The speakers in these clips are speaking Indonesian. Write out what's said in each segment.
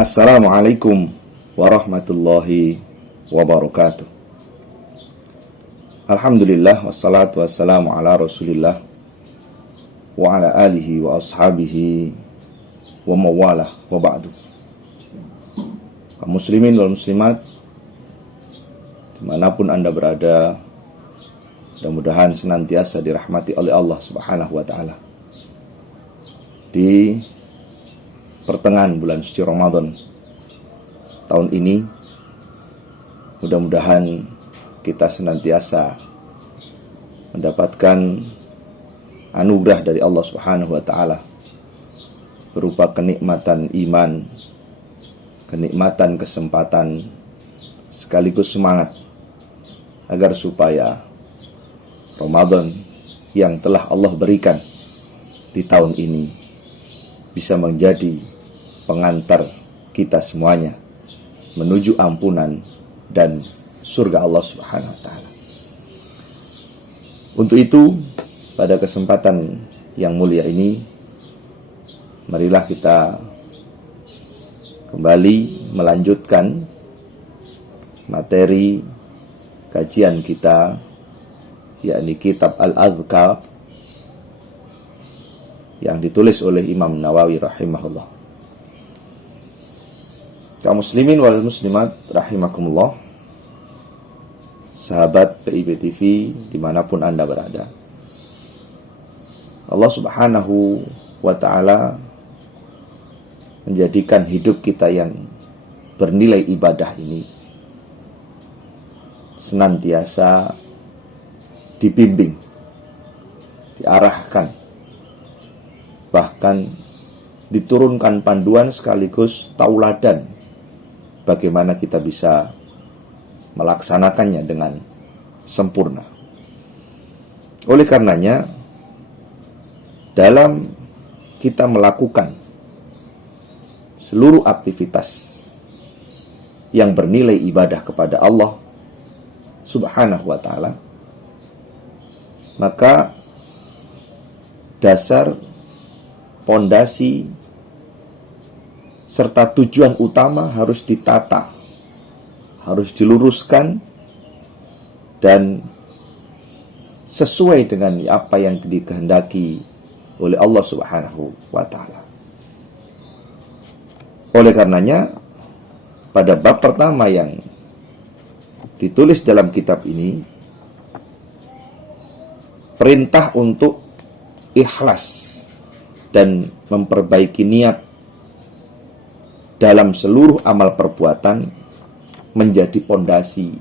Assalamualaikum warahmatullahi wabarakatuh. Alhamdulillah wassalatu wassalamu ala rasulillah wa ala alihi wa ashabihi wa mawalah wa ba'du. Kaum muslimin wal muslimat dimanapun anda berada, mudah-mudahan senantiasa dirahmati oleh Allah subhanahu wa ta'ala. Di pertengahan bulan suci Ramadan tahun ini, mudah-mudahan kita senantiasa mendapatkan anugerah dari Allah Subhanahu wa taala berupa kenikmatan iman, kenikmatan kesempatan, sekaligus semangat agar supaya Ramadan yang telah Allah berikan di tahun ini bisa menjadi pengantar kita semuanya menuju ampunan dan surga Allah Subhanahu wa taala. Untuk itu, pada kesempatan yang mulia ini, marilah kita kembali melanjutkan materi kajian kita, yakni kitab Al-Adhkar yang ditulis oleh Imam Nawawi rahimahullah. Kaum muslimin wal muslimat rahimakumullah, sahabat PIB TV dimanapun anda berada, Allah Subhanahu wa ta'ala menjadikan hidup kita yang bernilai ibadah ini senantiasa dibimbing, diarahkan, bahkan diturunkan panduan sekaligus tauladan bagaimana kita bisa melaksanakannya dengan sempurna. Oleh karenanya, dalam kita melakukan seluruh aktivitas yang bernilai ibadah kepada Allah Subhanahu wa ta'ala, maka dasar, pondasi, serta tujuan utama harus ditata, harus diluruskan, dan sesuai dengan apa yang dikehendaki oleh Allah Subhanahu wa ta'ala. Oleh karenanya, pada bab pertama yang ditulis dalam kitab ini, perintah untuk ikhlas dan memperbaiki niat dalam seluruh amal perbuatan menjadi pondasi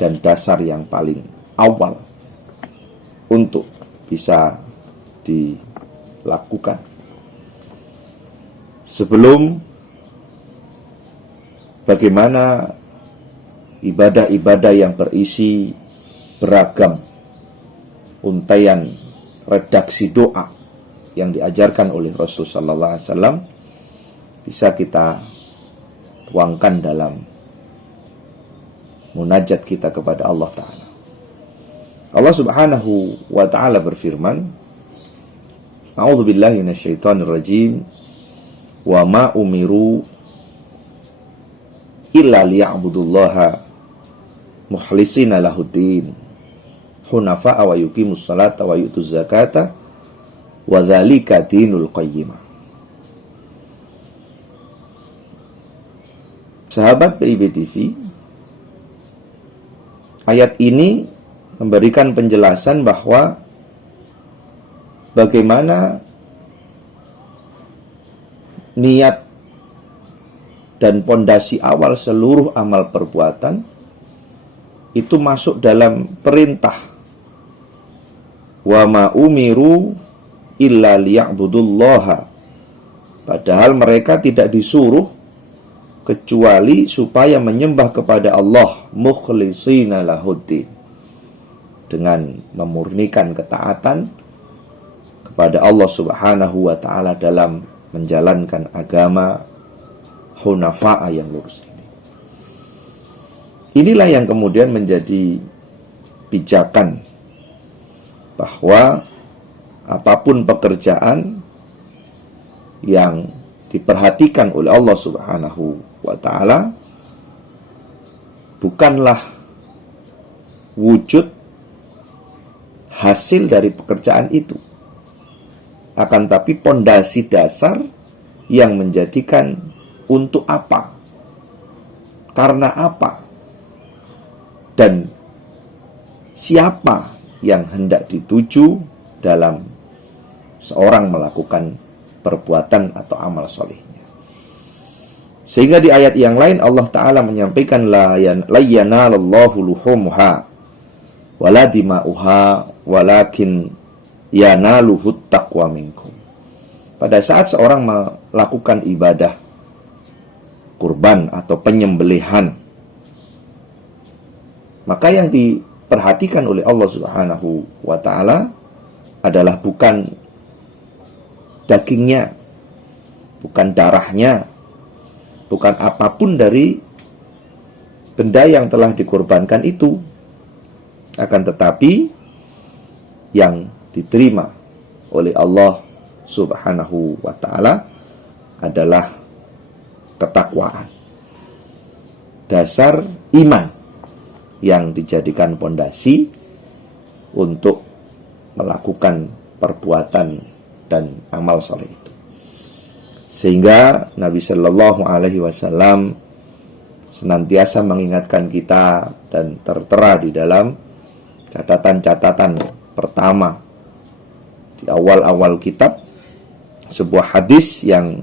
dan dasar yang paling awal untuk bisa dilakukan. Sebelum bagaimana ibadah-ibadah yang berisi beragam untaian redaksi doa yang diajarkan oleh Rasulullah sallallahu alaihi wasallam bisa kita tuangkan dalam munajat kita kepada Allah Ta'ala. Allah Subhanahu wa ta'ala berfirman, A'udzubillahi minasyaitonir rajim, wa ma umiru illa liya'budullaha mukhlisina lahuddin hunafa'a wa yuqimus salata wa yutuz zakata wa dzalika dinul qayyimah. Sahabat PIB TV, ayat ini memberikan penjelasan bahwa bagaimana niat dan pondasi awal seluruh amal perbuatan itu masuk dalam perintah wa ma umiru illa liya'budullaha, padahal mereka tidak disuruh kecuali supaya menyembah kepada Allah mukhlishina lahuddin, dengan memurnikan ketaatan kepada Allah Subhanahu wa ta'ala dalam menjalankan agama hunafa'a yang lurus ini. inilah yang kemudian menjadi pijakan bahwa apapun pekerjaan yang diperhatikan oleh Allah Subhanahu wa ta'ala bukanlah wujud hasil dari pekerjaan itu, akan tapi pondasi dasar yang menjadikan untuk apa, karena apa, dan siapa yang hendak dituju dalam seorang melakukan perbuatan atau amal solehnya. Sehingga di ayat yang lain Allah Ta'ala menyampaikan la yanalallahu luhumuha wala dima'uha walakin yanaluhut taqwa minkum. Pada saat seorang melakukan ibadah kurban atau penyembelihan, maka yang diperhatikan oleh Allah Subhanahu wa ta'ala adalah bukan dagingnya, bukan darahnya, bukan apapun dari benda yang telah dikorbankan itu, akan tetapi yang diterima oleh Allah Subhanahu wa ta'ala adalah ketakwaan, dasar iman yang dijadikan pondasi untuk melakukan perbuatan dan amal soleh itu. Sehingga Nabi Shallallahu Alaihi Wasallam senantiasa mengingatkan kita dan tertera di dalam catatan-catatan pertama di awal-awal kitab, sebuah hadis yang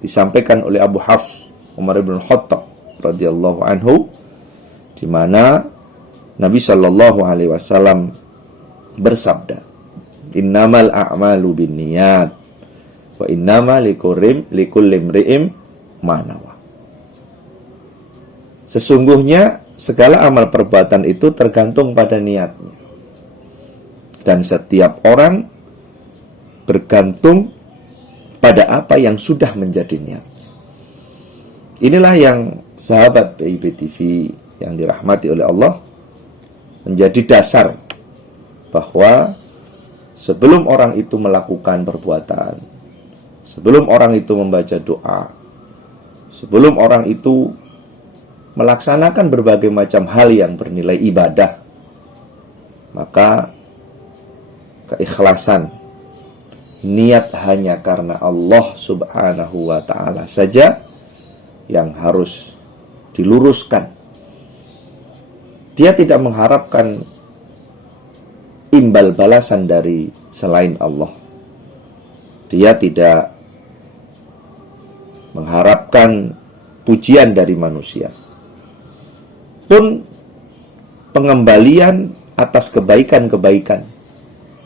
disampaikan oleh Abu Hafs Umar bin Khattab radhiyallahu anhu, di mana Nabi Shallallahu Alaihi Wasallam bersabda, innamal a'malu binniyat wa innama likulli imri'in ma nawa. Sesungguhnya segala amal perbuatan itu tergantung pada niatnya, dan setiap orang bergantung pada apa yang sudah menjadi niatnya. Inilah yang sahabat PIB TV yang dirahmati oleh Allah menjadi dasar bahwa sebelum orang itu melakukan perbuatan, sebelum orang itu membaca doa, sebelum orang itu melaksanakan berbagai macam hal yang bernilai ibadah, maka keikhlasan, niat hanya karena Allah Subhanahu wa ta'ala saja yang harus diluruskan. Dia tidak mengharapkan imbal balasan dari selain Allah. Dia tidak mengharapkan pujian dari manusia. Pun pengembalian atas kebaikan-kebaikan.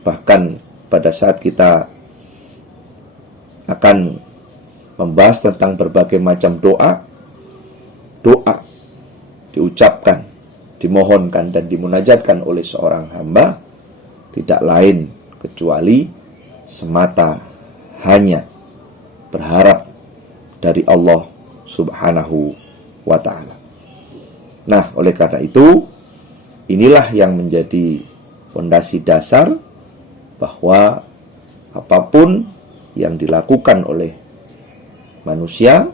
Bahkan pada saat kita akan membahas tentang berbagai macam doa diucapkan, dimohonkan dan dimunajatkan oleh seorang hamba tidak lain kecuali semata hanya berharap dari Allah Subhanahu wa ta'ala. Nah, oleh karena itu, inilah yang menjadi fondasi dasar bahwa apapun yang dilakukan oleh manusia,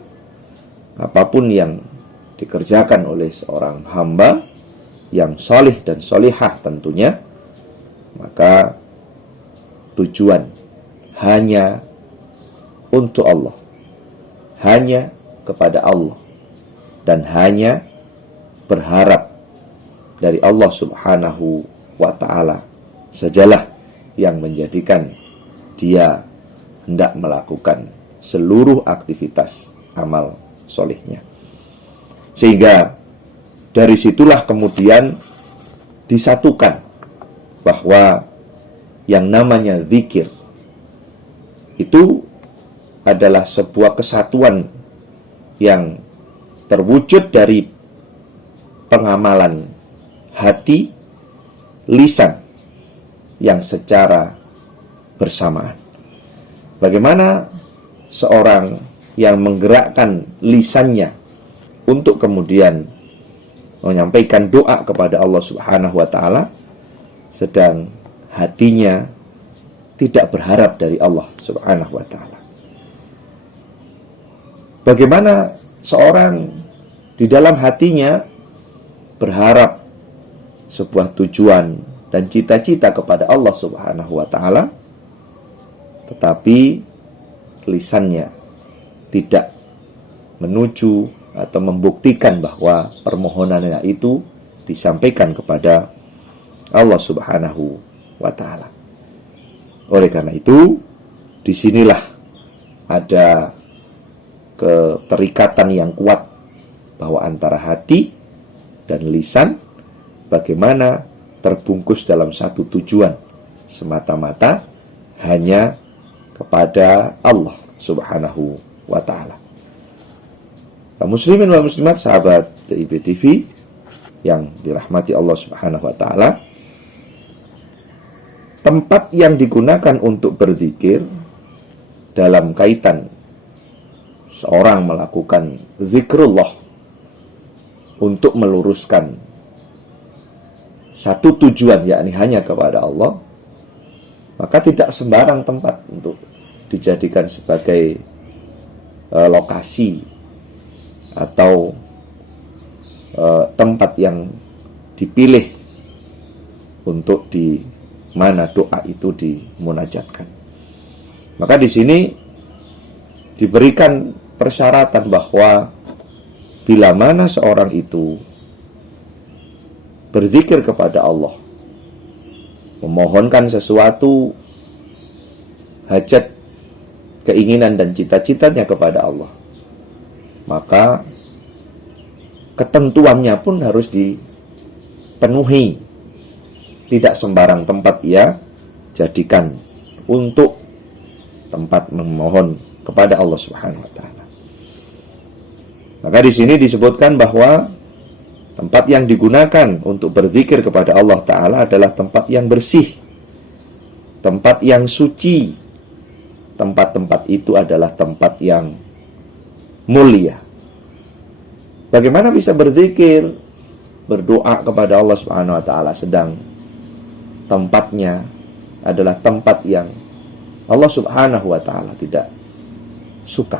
apapun yang dikerjakan oleh seorang hamba yang solih dan solihah tentunya, maka tujuan hanya untuk Allah, hanya kepada Allah, dan hanya berharap dari Allah Subhanahu wa ta'ala sajalah yang menjadikan dia hendak melakukan seluruh aktivitas amal solehnya. Sehingga dari situlah kemudian disatukan bahwa yang namanya zikir itu adalah sebuah kesatuan yang terwujud dari pengamalan hati, lisan yang secara bersamaan. Bagaimana seorang yang menggerakkan lisannya untuk kemudian menyampaikan doa kepada Allah Subhanahu wa taala, sedang hatinya tidak berharap dari Allah Subhanahu wa taala. Bagaimana seorang di dalam hatinya berharap sebuah tujuan dan cita-cita kepada Allah Subhanahu wa taala, tetapi lisannya tidak menuju atau membuktikan bahwa permohonannya itu disampaikan kepada Allah Subhanahu wa taala. Oleh karena itu, disinilah ada keterikatan yang kuat bahwa antara hati dan lisan bagaimana terbungkus dalam satu tujuan, semata-mata hanya kepada Allah Subhanahu wa taala. Muslimin wal muslimat, sahabat PIB TV yang dirahmati Allah Subhanahu wa taala, tempat yang digunakan untuk berzikir dalam kaitan seorang melakukan zikrullah untuk meluruskan satu tujuan, yakni hanya kepada Allah, maka tidak sembarang tempat untuk dijadikan sebagai lokasi atau tempat yang dipilih untuk di mana doa itu dimunajatkan. Maka di sini diberikan persyaratan bahwa bila mana seorang itu berzikir kepada Allah, memohonkan sesuatu hajat, keinginan dan cita-citanya kepada Allah, maka ketentuannya pun harus dipenuhi. Tidak sembarang tempat ia jadikan untuk tempat memohon kepada Allah Subhanahu wa taala. Maka di sini disebutkan bahwa tempat yang digunakan untuk berzikir kepada Allah taala adalah tempat yang bersih, tempat yang suci. Tempat-tempat itu adalah tempat yang mulia. Bagaimana bisa berzikir, berdoa kepada Allah Subhanahu wa taala sedang tempatnya adalah tempat yang Allah Subhanahu wa taala tidak suka.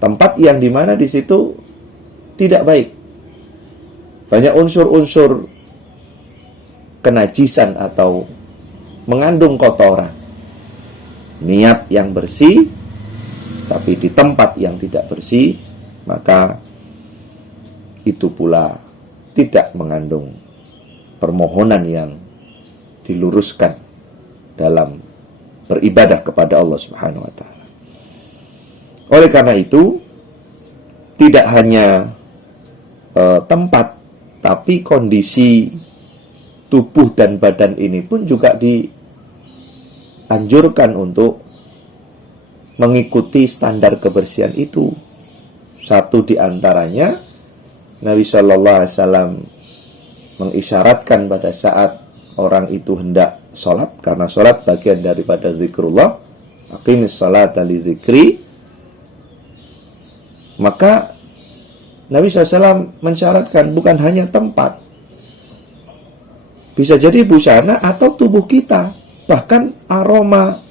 Tempat yang dimana di situ tidak baik. Banyak unsur-unsur kenajisan atau mengandung kotoran. Niat yang bersih tapi di tempat yang tidak bersih, maka itu pula tidak mengandung permohonan yang diluruskan dalam beribadah kepada Allah Subhanahu wa taala. Oleh karena itu, tidak hanya tempat, tapi kondisi tubuh dan badan ini pun juga dianjurkan untuk mengikuti standar kebersihan itu. Satu di antaranya, Nabi Shallallahu Alaihi Wasallam mengisyaratkan pada saat orang itu hendak sholat, karena sholat bagian daripada zikrullah, aqimis sholata li dzikri, maka Nabi SAW mensyaratkan bukan hanya tempat, bisa jadi busana atau tubuh kita, bahkan aroma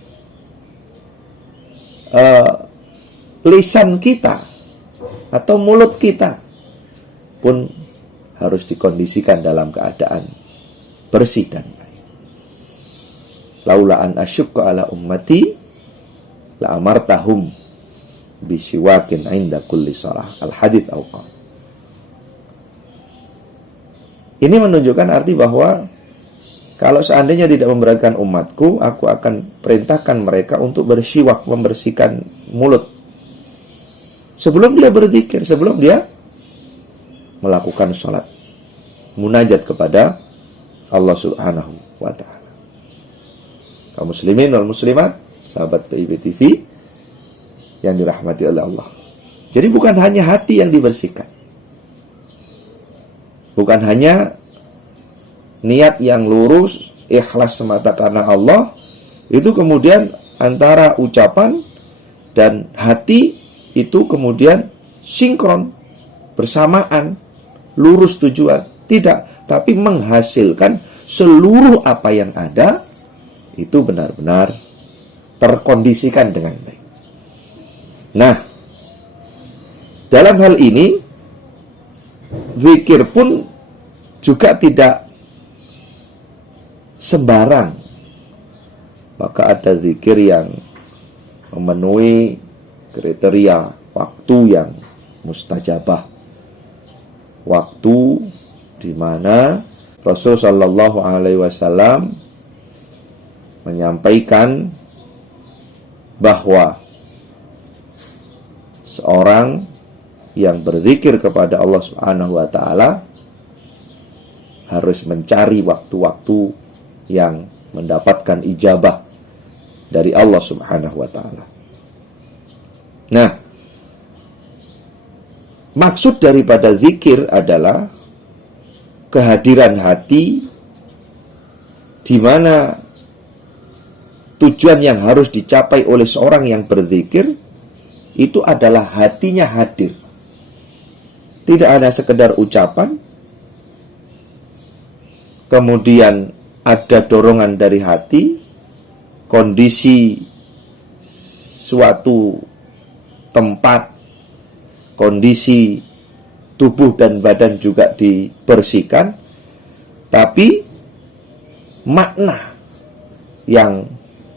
lisan kita atau mulut kita pun harus dikondisikan dalam keadaan bersih dan baik. Laula an asyukka ala ummati la amartahum bisiwakin inda kulli shalah. Al-hadits al-qam. Ini menunjukkan arti bahwa kalau seandainya tidak memberatkan umatku, aku akan perintahkan mereka untuk bersiwak, membersihkan mulut sebelum dia berzikir, sebelum dia melakukan sholat, munajat kepada Allah Subhanahu wa ta'ala. Kaum muslimin wal muslimat, sahabat PIB TV yang dirahmati oleh Allah. Jadi bukan hanya hati yang dibersihkan, bukan hanya niat yang lurus, ikhlas semata karena Allah, itu kemudian antara ucapan dan hati itu kemudian sinkron, bersamaan, lurus tujuan, tidak, tapi menghasilkan seluruh apa yang ada itu benar-benar terkondisikan dengan baik. Nah, dalam hal ini zikir pun juga tidak sembarang. Maka ada zikir yang memenuhi kriteria waktu yang mustajabah, waktu di mana Rasul Shallallahu Alaihi Wasallam menyampaikan bahwa seorang yang berzikir kepada Allah Subhanahu Wa Taala harus mencari waktu-waktu yang mendapatkan ijabah dari Allah Subhanahu Wa Taala. Nah, maksud daripada zikir adalah kehadiran hati di mana tujuan yang harus dicapai oleh seorang yang berzikir itu adalah hatinya hadir. Tidak hanya sekedar ucapan, kemudian ada dorongan dari hati, kondisi suatu tempat, kondisi tubuh dan badan juga dibersihkan, tapi makna yang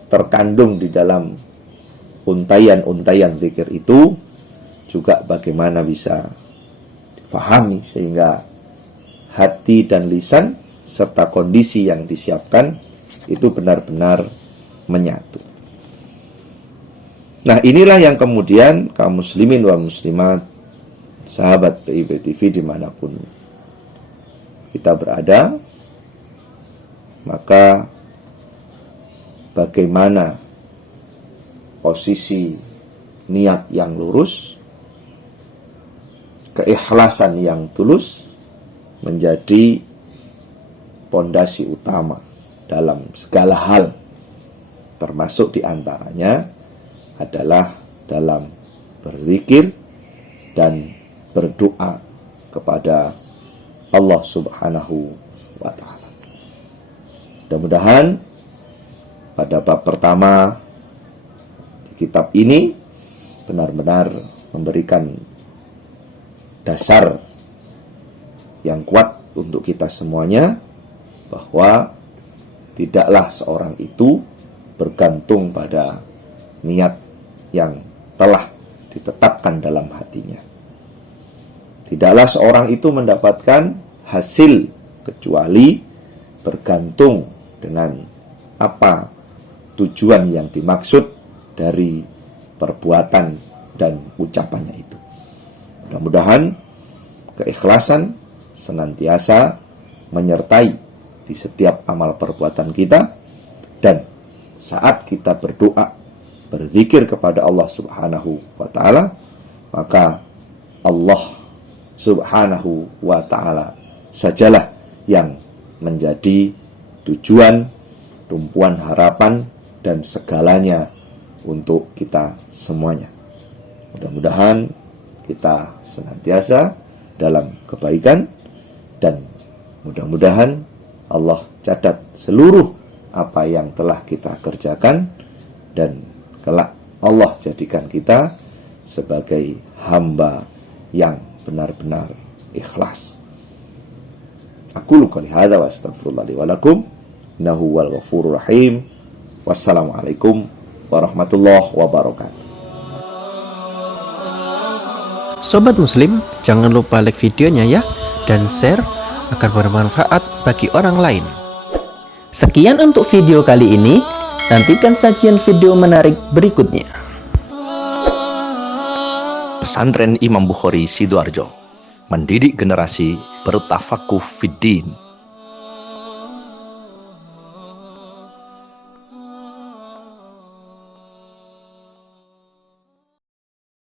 terkandung di dalam untaian-untaian zikir itu juga bagaimana bisa difahami sehingga hati dan lisan serta kondisi yang disiapkan itu benar-benar menyatu. Nah, inilah yang kemudian kaum muslimin wal muslimat, sahabat PIB TV dimanapun kita berada, maka bagaimana posisi niat yang lurus, keikhlasan yang tulus menjadi pondasi utama dalam segala hal, termasuk diantaranya adalah dalam berzikir dan berdoa kepada Allah Subhanahu wa Ta'ala. Mudah-mudahan pada bab pertama di kitab ini benar-benar memberikan dasar yang kuat untuk kita semuanya, bahwa tidaklah seorang itu bergantung pada niat yang telah ditetapkan dalam hatinya. Tidaklah seorang itu mendapatkan hasil kecuali bergantung dengan apa tujuan yang dimaksud dari perbuatan dan ucapannya itu. Mudah-mudahan keikhlasan senantiasa menyertai di setiap amal perbuatan kita, dan saat kita berdoa, berzikir kepada Allah Subhanahu wa Ta'ala, maka Allah Subhanahu wa Ta'ala sajalah yang menjadi tujuan, tumpuan harapan, dan segalanya untuk kita semuanya. Mudah-mudahan kita senantiasa dalam kebaikan, dan mudah-mudahan Allah catat seluruh apa yang telah kita kerjakan, dan kelak Allah jadikan kita sebagai hamba yang benar-benar ikhlas. Aqulu qouli hadza wa astaghfirullah li wa lakum innahu wal ghafurur rahim. Wassalamualaikum warahmatullahi wabarakatuh. Sobat Muslim, jangan lupa like videonya ya, dan share agar bermanfaat bagi orang lain. Sekian untuk video kali ini. Nantikan sajian video menarik berikutnya. Pesantren Imam Bukhari Sidoarjo mendidik generasi bertafakuh fiddin.